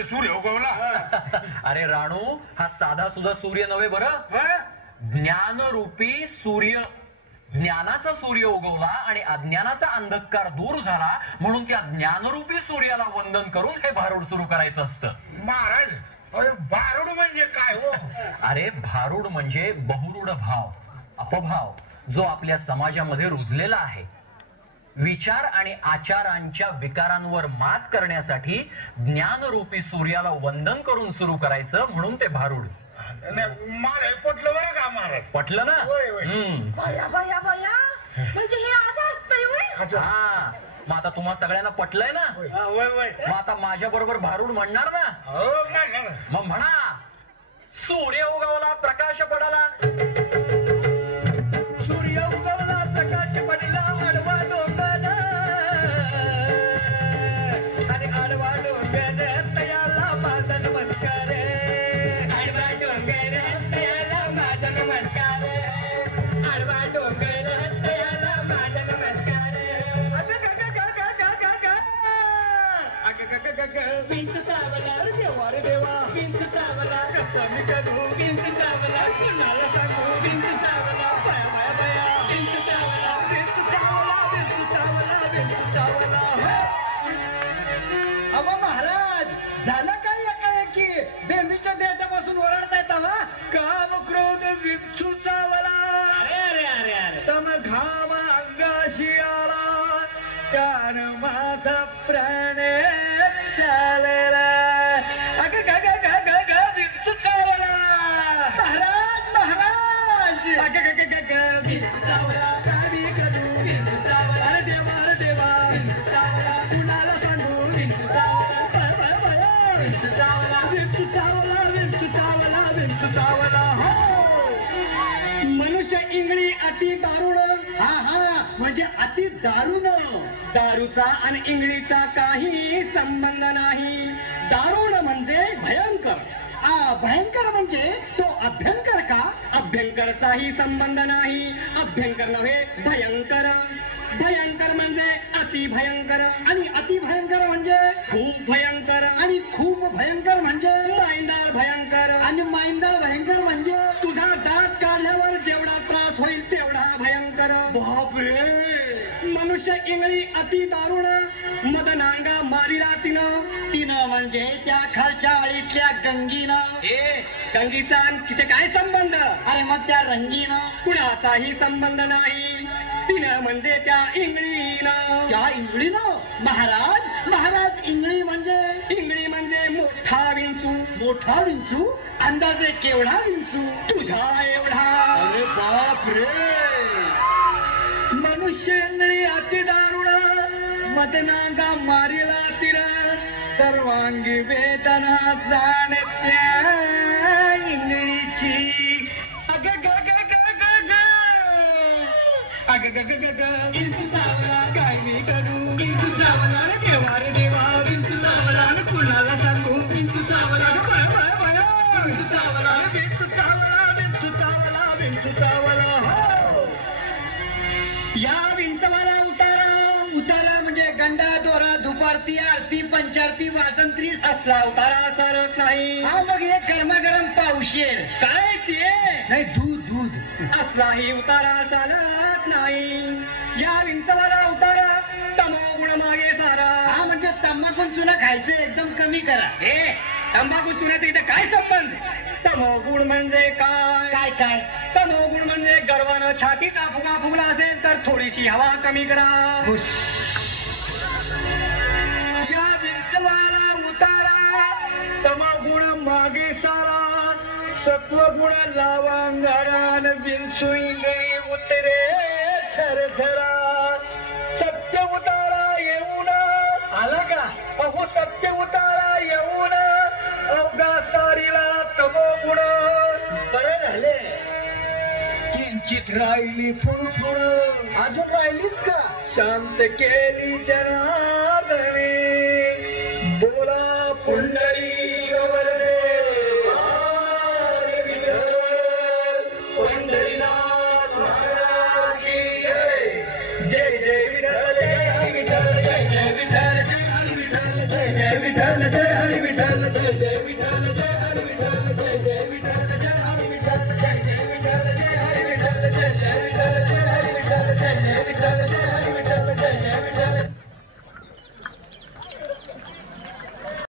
मध्ये सूर्य उगवला. अरे राणू, हा साधा सुद्धा सूर्य नव्हे बरं, ज्ञानरूपी सूर्य. ज्ञानाचा सूर्य उगवला आणि अज्ञानाचा अंधकार दूर झाला, म्हणून त्या ज्ञानरूपी सूर्याला वंदन करून हे भारूड सुरू करायचं असतं. महाराज, अरे भारूड म्हणजे काय हो? अरे भारूड म्हणजे बहुरूढ भाव, अपभाव, जो आपल्या समाजामध्ये रुजलेला आहे. विचार आणि आचारांच्या विकारांवर मात करण्यासाठी ज्ञानरूपी सूर्याला वंदन करून सुरू करायचं, म्हणून ते भारूड. मला पटलं बरं का महाराज? पटलं ना? बया बया बया, म्हणजे हे असं असतंय होय? हा, मग आता तुम्हा सगळ्यांना पटलंय ना? मग आता माझ्या बरोबर भारूड म्हणणार ना? मग म्हणा, सूर्य उगवला प्रकाश पडला, सूर्य उगवला प्रकाश पडला, आडवा डोंगर आणि आडवा डोंगर तयाला माझा नमस्कार, आडवा डोंगर तयाला माझा नमस्कार, आडवा डोंगर तयाला माझा नमस्कार. विंच चावला देवा रे देवा, विंच चावला कसं मी करू, विंच चावला कुणाला सांगू, विंच चावला बया बया बया, विंच चावला, विंच चावला, विंच चावला, विंच चावला. अहो महाराज, झालं काय एकाएकी? बेंबीच्या देठापासून ओरडताय तवा काम क्रोध विंचू चावला. अरे अरे अरे अरे, तम घाम अंगाशी आला, त्यान माझा प्राण चालला. अग ग ग ग ग ग विंचू चावला. महाराज महाराज, अग ग ग ग ग विंचू चावला, काय करू विंचू चावला, अरे देवा विंचू चावला, कुणाला सांगू विंचू चावला, विंचू चावला, विंचू चावला, विंचू चावला, विंचू चावला. मनुष्य इंगळी अति दारुण. हा हा, म्हणजे अति दारुण. दारूचा आणि इंगळीचा काही संबंध नाही. दारुण म्हणजे भयंकर. भयंकर म्हणजे तो अभ्यंकर का? अभ्यंकरचाही संबंध नाही. अभ्यंकर नव्हे, भयंकर. भयंकर म्हणजे अति भयंकर, आणि अति भयंकर म्हणजे खूप भयंकर, आणि खूप भयंकर म्हणजे माइंदाळ भयंकर, आणि माइंदाळ भयंकर म्हणजे तुझा दात काढल्यावर जेवढा त्रास होईल तेवढा भयंकर. बापरे. मनुष्य इंगळी अति दारुण, मदनांगा मारिला तिनं म्हणजे त्या खालच्या आळीतल्या गंगीनं. गंगीचा तिथे काय संबंध? अरे मग त्या रंगीनं कुणाचाही संबंध नाही. तिनं म्हणजे त्या इंगळीनं. त्या इंगळीनं? महाराज महाराज, इंगळी म्हणजे मोठा विंचू. मोठा विंचू? अंदाजे केवढा विंचू? तुझा एवढा. अरे बाप रे. मनुष्य इंगळी अति दारुण, मदनांगा मारिला तिला, सर्वांगी वेदना जाणत्या इंगळीची. अग ग ग ग ग ग, अग ग ग ग ग, विंचू चावला काय मी करू, विंचू चावला देवा रे देवा, विंचू चावला कुणाला सांगू, विंचू चावला बया बया बया, विंचू चावला, विंचू चावला, विंचू चावला, विंचू चावला. या विंचवाला उतारा म्हणजे गंडा दोरा दुपारती आरती पंचारती वाजंत्री असला उतारा चालत नाही. हा, मग हे गरमागरम पावशेर काय ते नाही, दूध असलाही उतारा चालत नाही. या विंचवाला उतारा तंबाखू मागे सारा. हा, म्हणजे तंबाखू चुना खायचं एकदम कमी करा. तंबाखू चुन्याचा इथं काय संबंध? तमोगुण म्हणजे काय? काय तमोगुण म्हणजे गर्वानं छातीचा फुगा फुगला असेल तर थोडीशी हवा कमी करा. या विंचवाला उतारा तमोगुण मागे सारा, सत्वगुण लावा अंगारान, विंचू इंगळी उतरे झरझरा. सत्य उतारा येऊन आला का? अहो सत्य उतारा येऊन अवघा सारीला तमोगुण. बरं झाले, किंचित राहिली फुरफुर. अजून राहिलीस का? शांत केली जनार्दने, बोला पुंडरी गवरले, पंढरीनाथ महाराज की जय. जय जय विठ्ठल, जय विठ्ठल, जय जय विठ्ठल, जय विठ्ठल. जय विठ्ठल जय हरी विठ्ठल जय जय विठ्ठल जय हरी विठ्ठल जय जय